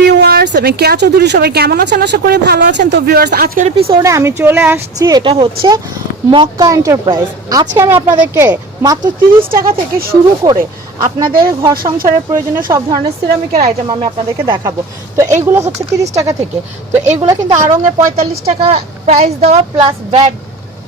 Viewers আমি কেয়া চৌধুরী সবাই কেমন আছেন? আশা করি ভালো আছেন। তো ভিউয়ার্স আজকের এপিসোডে আমি চলে আসছি। এটা হচ্ছে মক্কা এন্টারপ্রাইজ আজকে আমি আপনাদেরকে মাত্র তিরিশ টাকা থেকে শুরু করে আপনাদের ঘর সংসারের প্রয়োজনীয় সব ধরনের সিরামিকের আইটেম আমি আপনাদেরকে দেখাবো। তো এইগুলো হচ্ছে তিরিশ টাকা থেকে। তো এইগুলো কিন্তু আরঙে পঁয়তাল্লিশ টাকা প্রাইস দেওয়া প্লাস ব্যাগ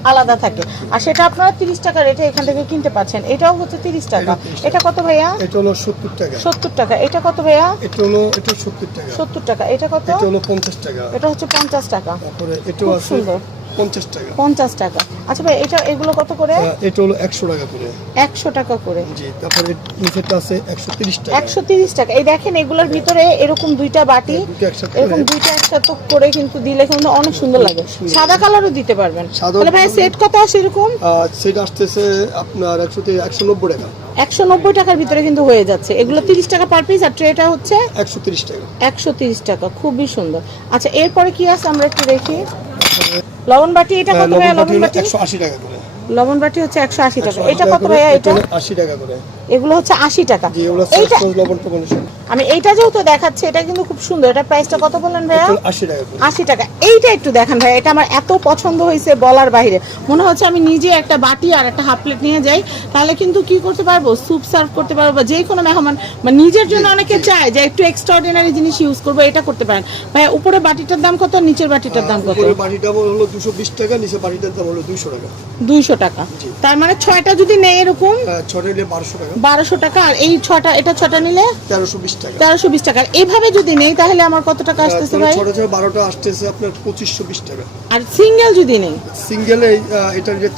আলাদা থাকে। আর সেটা আপনারা তিরিশ টাকা রেটে এখান থেকে কিনতে পারছেন এটাও হচ্ছে তিরিশ টাকা। এটা কত ভাইয়া? এটা হলো সত্তর টাকা। সত্তর টাকা। এটা কত ভাইয়া? এটা হলো এটা সত্তর টাকা। সত্তর টাকা। এটা কত? এটা হলো পঞ্চাশ টাকা। এটা হচ্ছে পঞ্চাশ টাকা। আছে সুন্দর। পঞ্চাশ টাকা। পঞ্চাশ টাকা। আচ্ছা ভাই এটা এগুলো কত করে? এটা হলো একশো টাকা করে। একশো টাকা করে। জি তারপরে নিচেরটা আছে একশো তিরিশ টাকা। একশো তিরিশ টাকা। এই দেখেন এগুলোর ভিতরে এরকম দুইটা বাটি এরকম করে। দুইটা একসাথে করে কিন্তু দিলে কিন্তু অনেক সুন্দর লাগে। সাদা কালারও দিতে পারবেন। তাহলে ভাই সেট কত আসে এরকম? সেটা আসতেছে আপনার একশো একশো নব্বই টাকা। একশো নব্বই টাকার ভিতরে কিন্তু হয়ে যাচ্ছে। এগুলো তিরিশ টাকা পার পিস আর ট্রেটা হচ্ছে একশো তিরিশ টাকা। একশো তিরিশ টাকা। খুবই সুন্দর। আচ্ছা এরপরে কি আছে? আমরা একটু দেখি। লবণ বাটি এটা কত ভাইয়া লবণ বাটি একশো আশি টাকা করে। লবণ বাটি হচ্ছে একশো আশি টাকা। এটা কত ভাইয়া এটা এটা? হলো আশি টাকা করে। এগুলো হচ্ছে আশি টাকা। এইটা আমি এইটা যেহেতু দেখাচ্ছি এটা কিন্তু খুব সুন্দর। এটা প্রাইসটা কত বললেন ভাইয়া? আশি টাকা এইটা একটু দেখান ভাই এটা আমার এত পছন্দ হয়েছে বলার বাইরে। মনে হচ্ছে আমি নিজে একটা বাটি আর একটা হাফ প্লেট নিয়ে যাই তাহলে কিন্তু কি করতে পারব? স্যুপ সার্ভ করতে পারব বা যে কোনো মেহমান বা নিজের জন্য অনেকে চায় যে একটু এক্সট্রাঅর্ডিনারি জিনিস ইউজ করব এটা করতে পারেন। ভাই উপরে বাটিটার দাম কত নিচের বাটিটার দাম কত? বাটিটা হলো দুশো বিশ টাকা নিচে বাটিটার দাম হলো দুইশো টাকা। দুইশো টাকা। তার মানে ছয়টা যদি নেই এরকম? হ্যাঁ, ছটা নিলে বারোশো টাকা। বারোশো টাকা আর এই ছটা এটা ছটা নিলে? তেরোশো বিশ টাকা। তেরোশো বিশ টাকা। এইভাবে যদি নেই তাহলে আমার কত টাকা আসতেছে ভাই? ছোট ছোট বারোটা আসতেছে আপনার পঁচিশশো বিশ টাকা। আর সিঙ্গেল যদি নেই? সিঙ্গেলে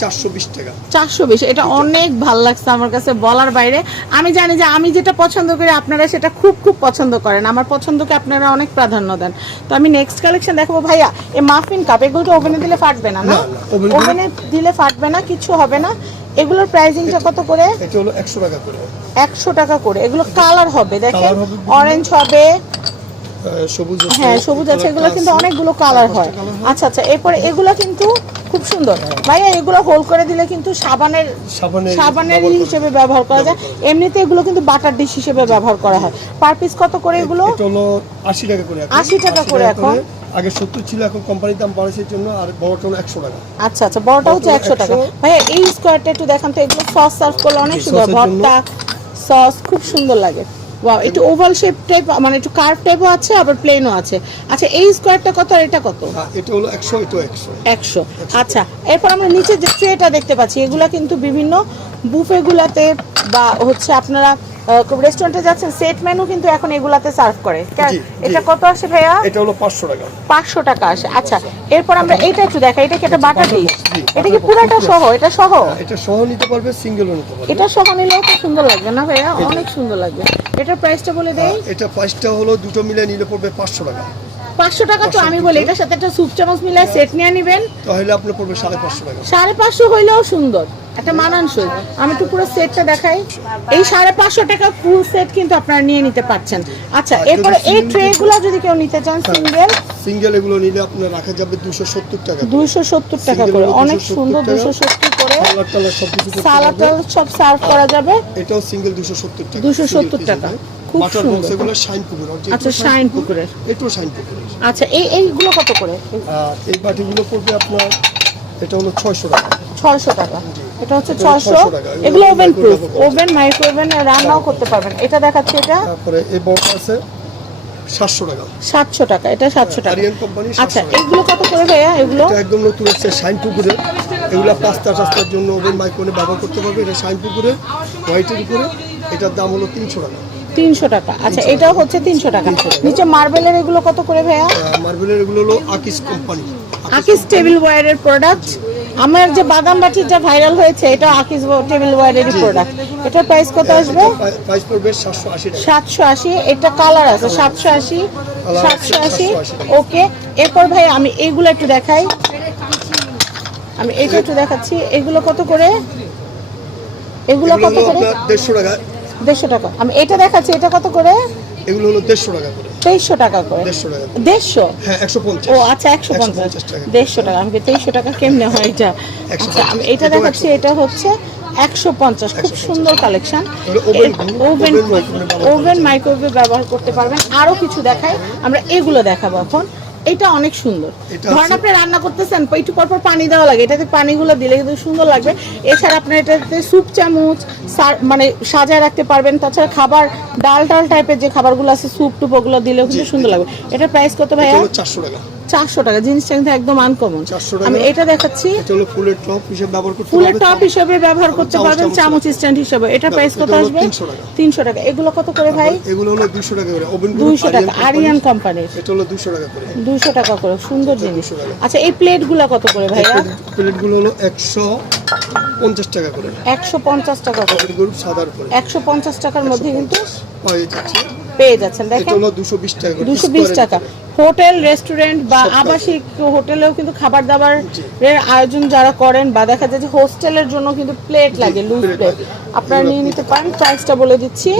চারশো বিশ টাকা। চারশো বিশ এটা অনেক ভালো লাগছে আমার কাছে বলার বাইরে। আমি জানি যে আমি যেটা পছন্দ করি আপনারা সেটা খুব খুব পছন্দ করেন। আমার পছন্দকে আপনারা অনেক প্রাধান্য দেন। তো আমি নেক্সট কালেকশন দেখাবো। ভাইয়া এই মাফিন কাপ এগুলো তো ওভেনে দিলে ফাটবে না না? ওভেনে দিলে ফাটবে না কিছু হবে না। এগুলোর প্রাইসিংটা কত করে? এটা হলো একশো টাকা করে। একশো টাকা করে। এগুলো কালার হবে দেখেন। অরেঞ্জ হবে সবুজ হ্যাঁ সবুজ আছে এগুলো কিন্তু অনেকগুলো কালার হয়। আচ্ছা আচ্ছা এরপরে এগুলো কিন্তু খুব সুন্দর। ভাইয়া এগুলো হোল করে দিলে কিন্তু সাবানের সাবানের হিসেবে ব্যবহার করা যায়। এমনিতে এগুলো কিন্তু বাটার ডিশ হিসেবে ব্যবহার করা হয়। পার পিস কত করে এগুলো? হলো আশি টাকা করে। 80 টাকা করে এখন। আগে সত্তর ছিল এখন কোম্পানির দাম বাড়ানোর জন্য আর বড়টা হলো একশো টাকা। আচ্ছা আচ্ছা বড়টা হচ্ছে একশো টাকা। ভাইয়া এই স্কোয়ারটা একটু দেখান তো এগুলো সস সার্ভ করলে অনেক সুন্দর। ভর্তা সস খুব সুন্দর লাগে। ওয়াও একটু ওভাল শেপ টাইপ মানে একটু কার্ভ টাইপও আছে আবার প্লেনও আছে। আচ্ছা এই স্কোয়ারটা কত আর এটা কত? হ্যাঁ, এটা হলো একশো এটা একশো। একশো। আচ্ছা এরপর আমরা নিচে যে ট্রেটা দেখতে পাচ্ছি এগুলা কিন্তু বিভিন্ন বুফেগুলাতে বা হচ্ছে আপনারা রেস্টুরেন্টে যাচ্ছেন সেট মেনু কিন্তু এখন এগুলাতে সার্ভ করে। এটা কত আসে ভাইয়া? এটা হলো পাঁচশো টাকা। পাঁচশো টাকা আসে। আচ্ছা এরপর আমরা এইটা একটু দেখাই। এটা কি একটা বাটা ডিশ? এটা কি পুরাটা সহ? এটা সহ? এটা সহ নিতে পারবে সিঙ্গেলও নিতে পারবে। এটা সহ নিলেও তো সুন্দর লাগবে না ভাইয়া? অনেক সুন্দর লাগবে। এটার প্রাইসটা বলে দেই। এটা প্রাইসটা হলো দুটো মিলে নিলে পড়বে পাঁচশো টাকা। পাঁচশো টাকা তো আমি বলি এটার সাথে একটা স্যুপ চামচ সেট নিয়ে নেবেন। তাহলে আপনার পড়বে সাড়ে পাঁচশো টাকা। সাড়ে পাঁচশো হইলেও সুন্দর একটা মানানসই। আমি একটু পুরো সেটটা দেখাই। এই সাড়ে পাঁচশো টাকা ফুল সেট কিন্তু আপনারা নিয়ে নিতে পারছেন। আচ্ছা এরপরে এই single ট্রে গুলো যদি কেউ নিতে চান সিঙ্গেল সিঙ্গেল এগুলো নিলে আপনার রাখা যাবে দুশো সত্তর টাকা দুইশো সত্তর টাকা করে। অনেক সুন্দর। দুশো সত্তর সব কিছু সালাদ টালাদ সব সার্ভ করা যাবে। এটাও সিঙ্গেল দুশো সত্তর টাকা। 270 টাকা। খুব সুন্দর। শাইন পুকুর আচ্ছা, শাইন পুকুরের। এটাও শাইন পুকুরের আচ্ছা এই এইগুলো কত করে? এই বাটিগুলো পড়বে আপনার এটা হলো ছয়শো টাকা। ছয়শো টাকা। এটা হচ্ছে এটা 600 এগুলো ওভেন প্রুফ ওভেন মাইক্রোওভেন রান্নাও করতে পারবেন। এটা দেখাচ্ছি এটা। তারপরে এই বড়টা আছে সাতশো টাকা। সাতশো টাকা। এটা সাতশো টাকা। আরিয়ান আচ্ছা এগুলো কত করে ভাইয়া? এগুলো? এটা একদম নতুন হচ্ছে শাইন পুকুরের এগুলো পাস্তা টাস্তার জন্য ওভেন মাইক্রোনে ব্যবহার করতে পারবে। এটা শাইন পুকুরের হোয়াইটের উপরে। এটার দাম হলো তিনশো টাকা। তিনশো টাকা। আচ্ছা এটাও হচ্ছে তিনশো টাকা। নিচে মার্বেলের এগুলো কত করে ভাইয়া? মার্বেলের এগুলো হলো আকিস কোম্পানি। আকিস টেবিল ওয়ারের প্রোডাক্ট আমার যে বাদাম বাটিটা ভাইরাল হয়েছে এটা আকিস টেবিল ওয়ারেরই প্রোডাক্ট এটার প্রাইস কত আসবে? প্রাইস পড়বে সাতশো আশি টাকা। সাতশো আশি। এটা কালার আছে সাতশো আশি। Colour আছে সাতশো আশি। 780 ওকে এরপর ভাই আমি এইগুলো একটু দেখাই। আমি এটা একটু দেখাচ্ছি। এগুলো কত করে? এগুলো কত করে? দেড়শো টাকা। দেড়শো টাকা। আমি এটা দেখাচ্ছি এটা কত করে? এগুলো হলো দেড়শো টাকা করে। তেইশশো টাকা করে। দেড়শো হ্যাঁ ও আচ্ছা একশো পঞ্চাশ। 150 টাকা। দেড়শো টাকা। আমি তেইশশো টাকা কেমনে হয় এটা? আচ্ছা আমি এটা দেখাচ্ছি এটা হচ্ছে একশো পঞ্চাশ। খুব সুন্দর কালেকশন। ওভেন ব্যবহার ওভেন মাইক্রোওয়েভে ব্যবহার করতে পারবেন। আরও কিছু দেখাই আমরা এগুলো দেখাবো এখন। এটা অনেক সুন্দর। ধরেন আপনি রান্না করতেছেন একটু পরপর পর পানি দেওয়া লাগে এটাতে পানিগুলো দিলে কিন্তু সুন্দর লাগবে। এছাড়া আপনি এটাতে স্যুপ চামচ মানে সাজায় রাখতে পারবেন। তাছাড়া খাবার ডাল টাল টাইপের যে খাবারগুলো আছে স্যুপ টুপ ওগুলো দিলেও কিন্তু সুন্দর লাগবে। এটার প্রাইস কত ভাইয়া? চারশো টাকা। চারশো টাকা জিনিসটা কিন্তু একদম আনকমন 400 টাকা। আমি এটা দেখাচ্ছি। ফুলের টপ হিসেবে ব্যবহার করতে ফুলের টপ হিসেবে ব্যবহার করতে পারবেন চামচ স্ট্যান্ড হিসেবে। এটা প্রাইস কত আসবে? তিনশো টাকা। এগুলো কত করে ভাই? এগুলো হলো দুশো টাকা করে। আরিয়ান কোম্পানির এটা হলো দুশো টাকা করে। দুইশো টাকা করে সুন্দর জিনিস। 200 আচ্ছা এই প্লেটগুলা কত করে ভাইয়া? প্লেটগুলো হলো একশো পঞ্চাশ টাকা করে। একশো পঞ্চাশ টাকা করে। গ্রুপ সাদার করে একশো পঞ্চাশ টাকার মধ্যে কিন্তু পেয়ে যাচ্ছেন দেখেন। দুশো বিশ টাকা। হোটেল রেস্টুরেন্ট বা আবাসিক হোটেলেও কিন্তু খাবার দাবার এর আয়োজন যারা করেন বা দেখা যায় যে হোস্টেলের জন্য কিন্তু প্লেট লাগে লুজ প্লেট আপনারা নিয়ে নিতে পারেন প্রাইসটা বলে দিচ্ছি।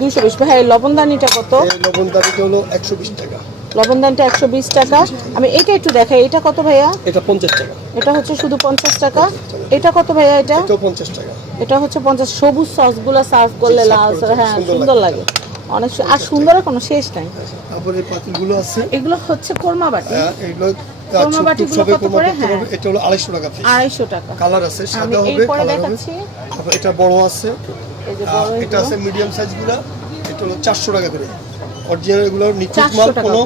দুশো বিশ ভাই লবণদানিটা কত? এই লবণ দাঁড়িটা হলো একশো বিশ টাকা। লবণদানটা একশো বিশ টাকা। আমি এটা একটু দেখাই। এটা কত ভাইয়া? এটা পঞ্চাশ টাকা। এটা হচ্ছে শুধু পঞ্চাশ টাকা। এটা কত ভাইয়া এটা? পঞ্চাশ টাকা। এটা হচ্ছে পঞ্চাশ। সবুজ সসগুলো সার্ভ করলে লাল হ্যাঁ সুন্দর লাগে। অনেক আর সুন্দরের কোনো শেষ নাই। তারপরে পাতিলগুলো আছে। এগুলো হচ্ছে কোরমা বাটি। আহ, এগুলো কোরমা বাটিগুলো কত করে? হ্যাঁ। এটা হলো আড়াইশো টাকা পিস আড়াইশো টাকা। কালার আছে সাদা হবে কালার হবে। দেখাচ্ছি। তারপর এটা বড় আছে। এই যে বড় এটা আছে মিডিয়াম সাইজগুলা। এটা হলো চারশো টাকা করে। অরিজিনাল এগুলো নিখুঁত মাল কোনো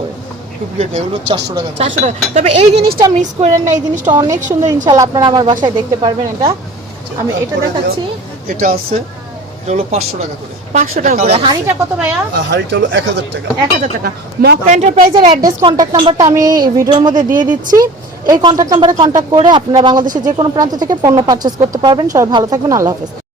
তবে এই জিনিসটা মিস করেন না এই জিনিসটা অনেক সুন্দর ইনশাল্লাহ আপনারা আমার বাসায় দেখতে পারবেন এটা। আমি এটা দেখাচ্ছি। এটা আছে এটা হলো পাঁচশো টাকা করে। পাঁচশো টাকা করে হাড়িটা কত ভাইয়া? হাড়িটা হলো এক হাজার টাকা। এক হাজার টাকা। মক এন্টারপ্রাইজের অ্যাড্রেস কন্ট্যাক্ট নাম্বারটা আমি ভিডিওর মধ্যে দিয়ে দিচ্ছি। এই কন্ট্যাক্ট নাম্বারে কন্ট্যাক্ট করে আপনারা বাংলাদেশের যে কোনো প্রান্ত থেকে পণ্য পারচেস করতে পারবেন। সবাই ভালো থাকবেন। আল্লাহ হাফেজ।